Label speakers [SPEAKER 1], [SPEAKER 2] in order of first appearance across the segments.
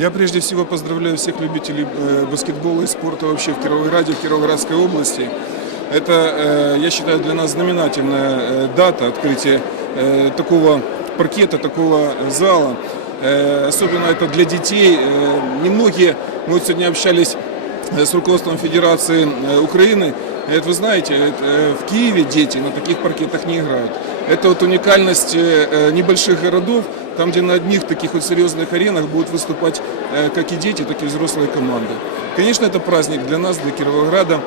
[SPEAKER 1] Я прежде всего поздравляю всех любителей э, баскетбола и спорта вообще в Кировограде, в Кировоградской области. Это, э, я считаю, для нас знаменательная э, дата открытия такого паркета, такого зала. Особенно это для детей. Немногие, мы вот сегодня общались с руководством Федерации Украины. Это вы знаете, в Киеве дети на таких паркетах не играют. Это вот уникальность небольших городов, там, где на одних таких вот серьезных аренах будут выступать э, как и дети, так и взрослые команды. Конечно, это праздник для нас, для Кировограда.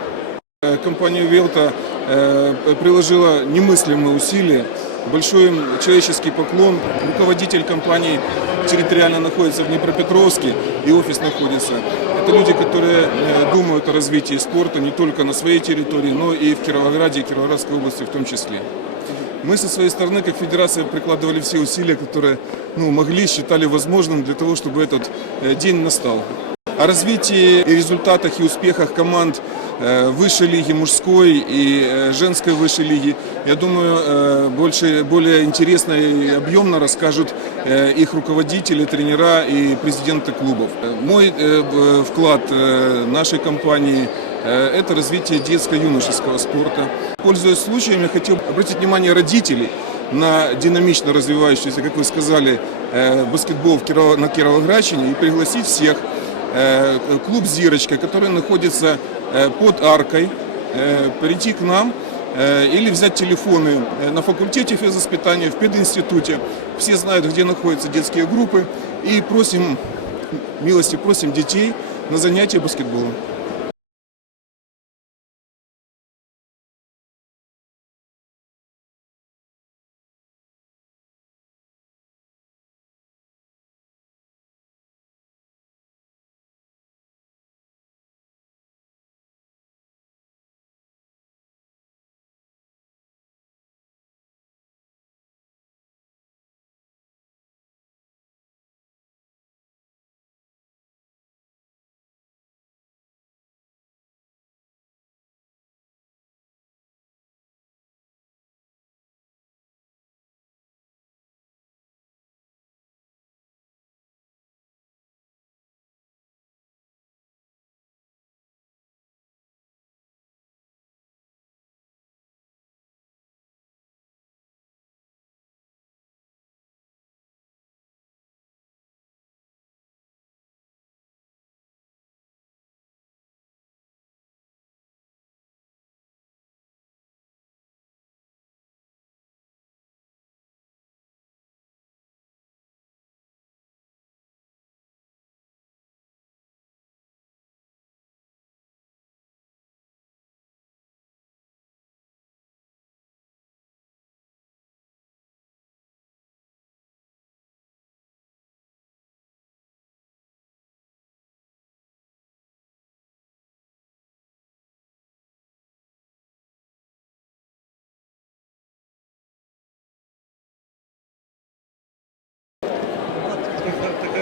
[SPEAKER 1] Э, Компания Велта э, приложила немыслимые усилия. Большой человеческий поклон. Руководитель компании территориально находится в Днепропетровске и офис находится. Это люди, которые думают о развитии спорта не только на своей территории, но и в Кировограде и Кировоградской области в том числе. Мы со своей стороны, как федерация, прикладывали все усилия, которые ну, могли, считали возможным для того, чтобы этот э, день настал. О развитии и результатах и успехах команд э, высшей лиги мужской и э, женской высшей лиги, я думаю, больше, более интересно и объемно расскажут их руководители, тренера и президенты клубов. Мой вклад нашей компании это развитие детско-юношеского спорта. Пользуясь случаем, я хотел обратить внимание родителей на динамично развивающийся, как вы сказали, э, баскетбол на Кировоградщине и пригласить всех э, клуб «Зирочка», который находится э, под аркой, э, прийти к нам э, или взять телефоны э, на факультете физвоспитания, в пединституте. Все знают, где находятся детские группы. И просим, милости просим детей на занятия баскетболом. থেকে